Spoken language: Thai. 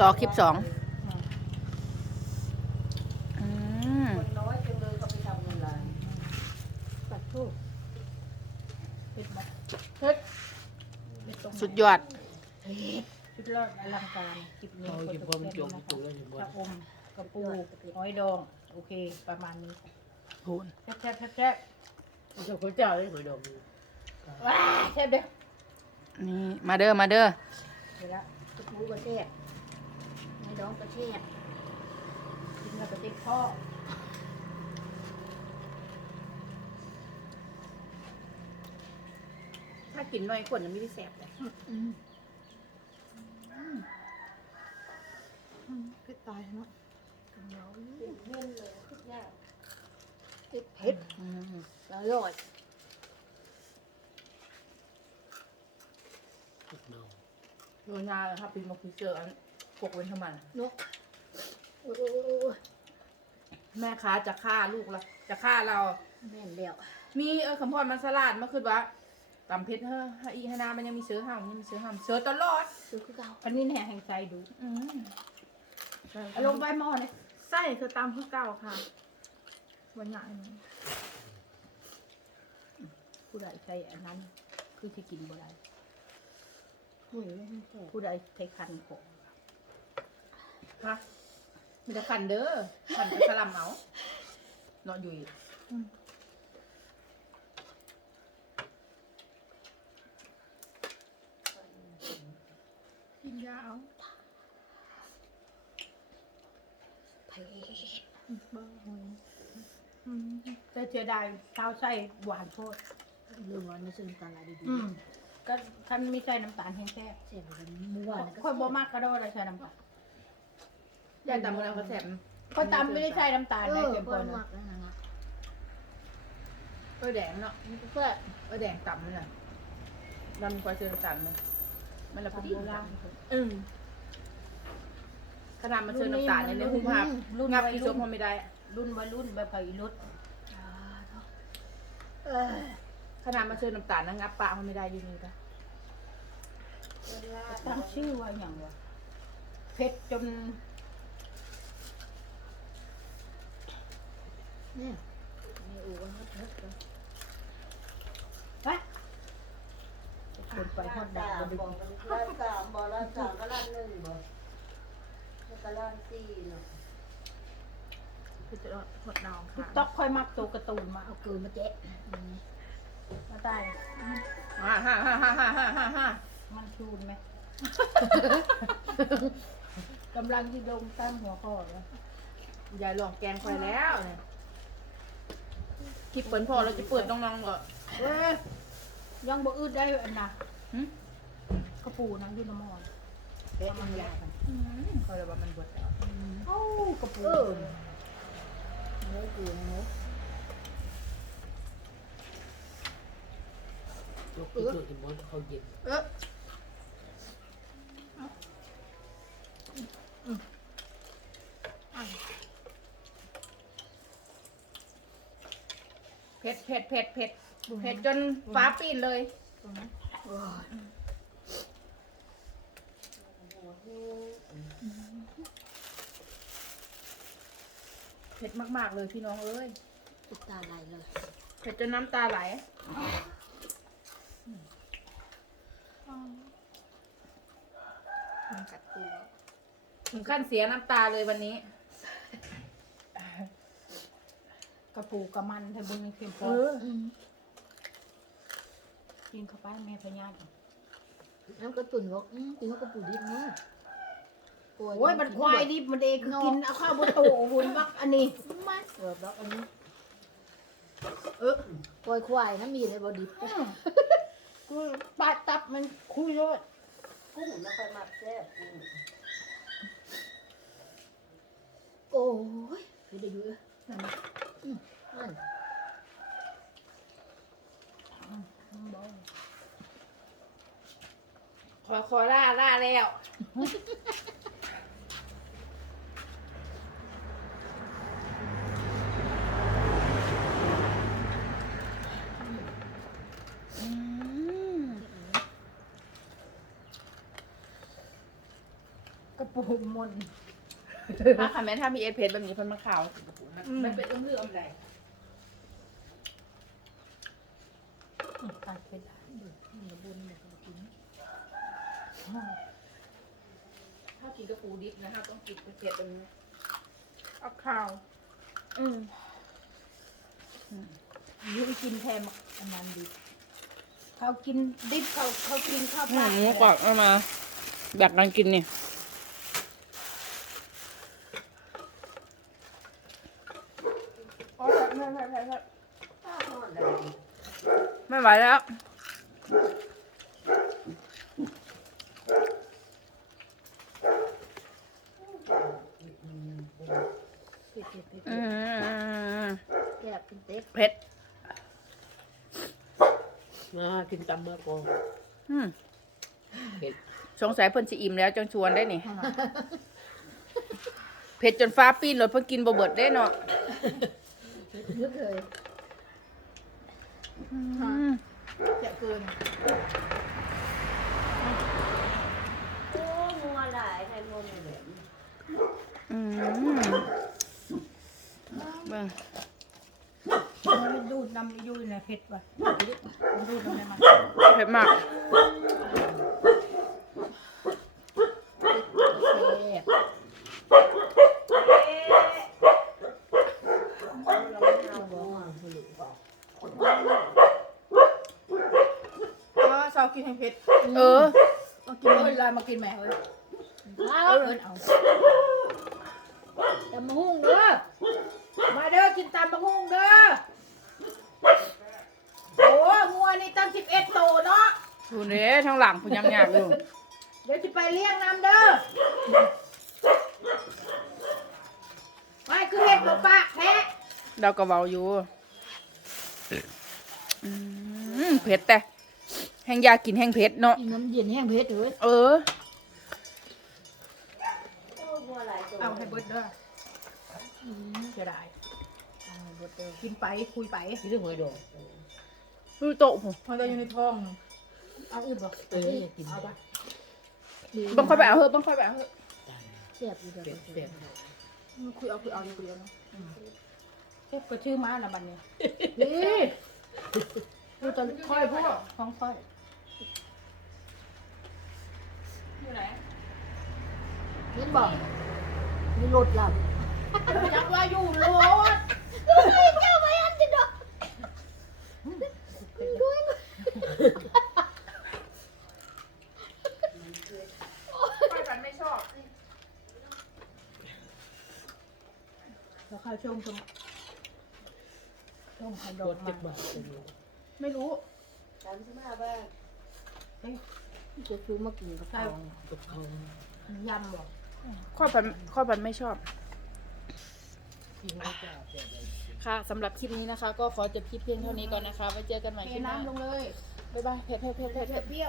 ต่อคลิปสองอืมคนน้อยจังเลยเขาไปทำเงินล้านปัดทูบเฮ็ดมาเฮ็ดเฮ็ดตรงไหนสุดยอด ชุดยอดอลังการคลิปนี้เอาคนเก็บตความกจเล่งนนะตัวคะอยู่บกนระอมกระปูหอยดอง โอเค ประมาณนี้โหนแซ่บแซ่บแซ่บแซ่บเจ้าข้าเจ้าเลยหอยดอกว้าแซ่บเด้อนี่มาเด้อมาเด้อ เดี๋ยวละกระปูก็แซ่บ หอยดองก็แซ่บกินแล้วก็ติดพ่อถ้ากินน้อยคนยังไม่ได้แสบเลยอืมเผ็ดตายเนาะติดเงินเลยทุกอย่างเผ็ดเผ็ดอืมอร่อยโรยงาเลยครับปีมาคุเจออัน พกเว้นทำไมเนาะโอ้ยโอ้ยโอ้ยแม่ค้าจะฆ่าลูกละจะฆ่าเรา แม่นแล้วมีเออคำพรมันสลัดมาคือว่าตำเพชรเฮ้อฮะอีฮานามันยังมีเชื้อห้ามยังมีเชื้อห้ามเชื้อตลอด ซื้อคือเก่าอันนี้แหน่แห่งใจดูอืมเอาลงไปหม้อเลยไส้คือตำคือเก่าค่ะวันใหญ่ผู้ใดใช้อันนั้น คือที่กินบ่ได้หุยไม่แซ่บผู้ใดใช้คันของ ค่ะมีแต่ขันเด้อขันกับสลัมเอานอนอยู่อีกกินยาเอาเผ็ดแต่เสียดายเท้าไส้หวานโพดเรื่องวันนี้ซื้อน้ำตาลอะไรดีอืมก็คันไม่ใส่น้ำตาลแห้งแซ่บๆเสียบกันเมื่อวานนะค่อยบ่มากก็ได้เลยใส่น้ำตาล ยายตำมันเอากระแสมค่อยตำไม่ได้ใส่น้ำตาลเอนะอเค็มคข้นนนะมากนะนะเออแดงเนาะมันก็แซ่บเออแดงต่ำเลยดำกว่าเชื้อน้ำตาลเลยมันละพอดีโบราณอืมขนาดมันเชื้อน้ำตาลเนี่ยในหุ้มหับงับกี่ชมพอไม่ได้อะรุ่นวัยรุ่นแบบไผ่รุดเออขนาดมันเชื้อน้ำตาลนะงับปะพอไม่ได้อยืนนี่ปะตั้งชื่อว่าอย่างวะเพชรจน เนี่กาล้านสามบอกร้านสามก็ร้านหนึ่งบอกแล้านสี่เนาะคือจะทอดดาวค่ะต๊อกค่อยมักตัวกระตูนมาเอาเกลือมาเจ๊ะมาตายฮ่าฮ่าฮ่าฮ่าฮ่าฮ่าฮ่ามันชูนไหมกำลังที่ดงตั้งหัวคอเลยยายลองแกงไปแล้วเนี่ย คลิปเปิดพอเราจะเปิดน้องๆก่อนเอ้ยยังบ่อึดได้อันน่ะหึกระปูนะอยูน้ำมอนเอ๊ะมันยากันเขาเลยว่ามันเบิดแล้วเอ้ากระปูเออเนื้อเกลือเนื้อยกที่ช่วยที่บนเขาเย็นเออ ผ็ดเผ็ดเผ็ดเผ็ดเผ็ดจนฟ้าปีนเลยโอ้ยเผ็ดมาก ๆ เลยพี่น้องเอ้ยติดตาไหลเลย เผ็ดจนน้ำตาไหลมันกัดกูถึงขั้นเสียน้ำตาเลยวันนี้ กระปูกระมันให้เบุญเค็มพออืมกินเข้าไปแม่พญาติน้ำกระตุ่นบอกอืมกินข้าวกระปุกดิบเนาะโอ้ยมันควายดิบมันเองคือกินเอาข้าวบนโต๊ะหุ่นบักอันนี้มาเสิร์ฟแล้วอันนี้เออปล่อยควายน้ำมีในบอดิบคือปลาตับมันคุยโลดกุ้งไม่ค่อยมักแซ่บกุ้งโอ้ยคือได้เยอะนั่นอืมนั่น ขอขอล่าล่าแล้วกระปูมน ถ้าค่ะแม่ถ้ามีเอสเพจแบบนี้เพิ่นมาข่าวมันเป็นเอื้อมๆเลยตัดไปได้ดูมันบุญเนี่ยก็กินถ้ากินกระปูดิบนะคะต้องกินเผ็ดๆแบบนี้เอาข้าวอืมยุ่กินแทนอันนั้นดิเขากินดิบเขาเขากินข้าวปลาหมูกรอบเอามาแบ่งกันกินเนี่ข้าวทอดอะ ไม่ไหวแล้วเผ็ดเผ็ดเผ็ดอืมแซ่บเป็นเต็กเผ็ด มากินตำมะกอกอืมเผ็ดสงสัยเพิ่นสิอิ่มแล้วจังชวนได้นี่ เผ็ดจนฟ้าปีนรถเพิ่นกินบ่เบิดได้เนาะ นึกเลยอืมแซ่บเกินโอ้งัวหลายใครงัวเหลืองอืมเบิ่งมันดูดน้ำยุ่ยนะเผ็ดว่ะมันดูดน้ำได้มั้ยเผ็ดมาก แซ่บ ก็ชอบกินแห้งเผ็ดเออมากินเอ้ยลายมากินแม่เอ้ยเอาเอินเอาตำมะฮุ่งเด้อ มาเด้อกินตำมะฮุ่งเด้อ โอ้งัวนี่ตั้งสิบเอ็ดโตเนาะ ดูเด้ทางหลังผู้ยำยากอยู่เดี๋ยวจะไปเลี้ยงน้ำเด้อ ไม่คือเห็ดบ่ปากแท้ เราก็เบาอยู่อืมเผ็ดแต่แห้งยากกินแห้งเผ็ดเนาะ กินน้ำเย็นแห้งเผ็ดเอ้ยเออโอ้งัวหลายตัวเอาให้เบิดเด้ออืมจะได้เอาหมดเด้อกินไปคุยไปกินด้วยหอยดองดูโต๊ะผมพอเราอยู่ในท้อง เอาอื่นบ่เอออยากกินเอาปะบังค่อยไปเอาเถอะบังค่อยไปเอาเถอะเสียบอยู่เด้เผ็ดอเผ็ดคุยเอาคุยเอาอยู่คุยเอาเนาะ เอ๊ะก็ชื่อม้าละบัดเนี่ยนี่ดูจะค่อยพวกของค่อย อยู่ไหนเห็นบ่มีรถเรายักว่าอยู่โลดเจ้าไปอันจิดอกค่อยปันไม่ชอบเราข้าวชมชม ต้องให้ดรอกสมาเจ็ดบาทเป็นโลไม่รู้สามสิบห้าบาทจะซื้อมากินกับข้าวกับเขายำบ่ค่อยปันค่อยปันไม่ชอบ กินไม่กล้าแต่ได้ค่ะสำหรับคลิปนี้นะคะ ก็ขอจบคลิปเพียงเท่านี้ก่อนนะคะไว้เจอกันใหม่เทคลิปหน้าน้ำลงเลยบ๊ายบายเผ็ดเผ็ดเผ็ดเผ็ด เผ็ด